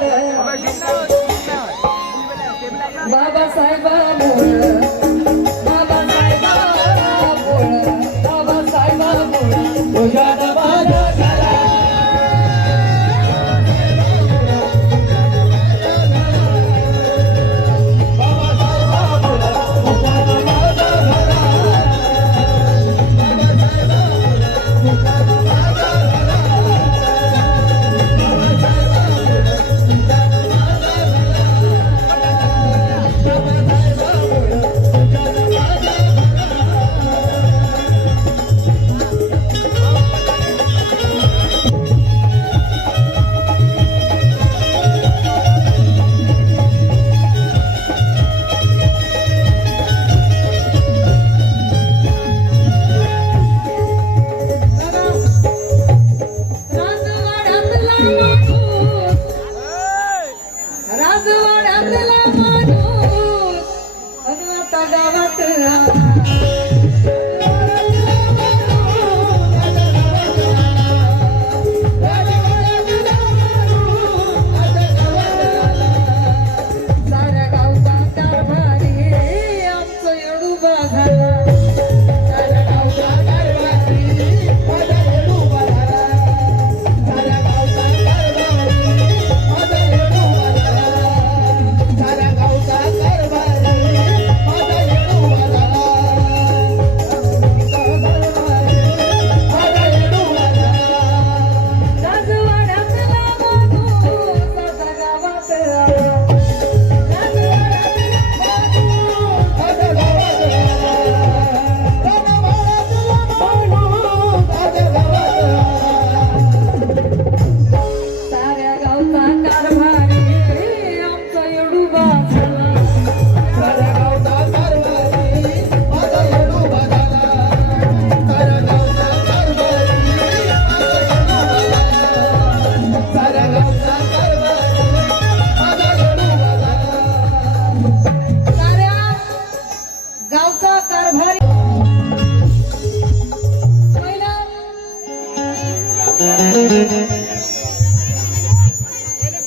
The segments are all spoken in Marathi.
गावात बाबासाहेबांमुळं उजाड माझा झाला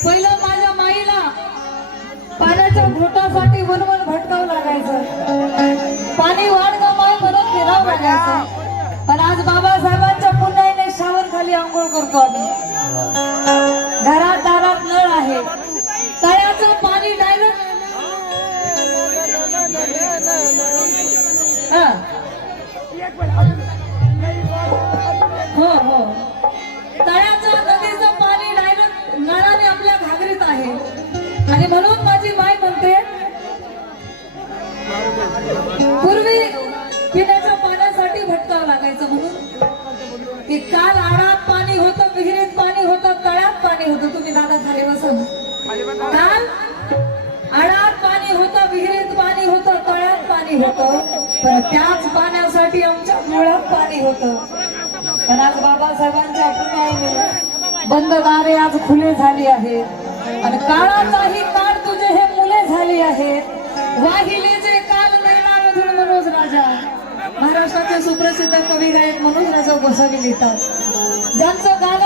पहिलं माझ्या माईला पाण्याच्या घोटासाठी वनवन भटकावं लागायचं, पाणी वाढ गमाय म्हणून फिरावं लागायचं. पण आज बाबासाहेबांच्या पुण्याने शावर खाली आंघोळ करतो आम्ही. घरात दारात नळ आहे, तळ्याचं पाणी डायरेक्ट हो हो तळ्याचं नदीचं पाणी डायरेक्ट नळाने आपल्या घागरीत आहे. आणि म्हणून माझी माय म्हणते पूर्वी पिण्याच्या पाण्यासाठी भटकावं लागायचं, म्हणून की काल आडात पाणी होतं, विहिरीत पाणी होतं, तळ्यात पाणी होतं. तुम्ही दादा खाली बसून काल आडात पाणी होतं, विहिरीत पाणी होतं, तळ्यात पाणी होतं, पण त्याच पाण्यासाठी आमच्या मुळात पाणी होतं. पण आज बाबासाहेबांच्या पुण्याने बंद दारे आज खुले झाली आहेत आणि काळाचाही काळ तुझे हे मुले झाली आहेत. वाहिले जे काल नैनामधून मनोज राजा, महाराष्ट्राचे सुप्रसिद्ध कवी गायक मनोज राजा गोसावी लिहितात, ज्यांचं गाणं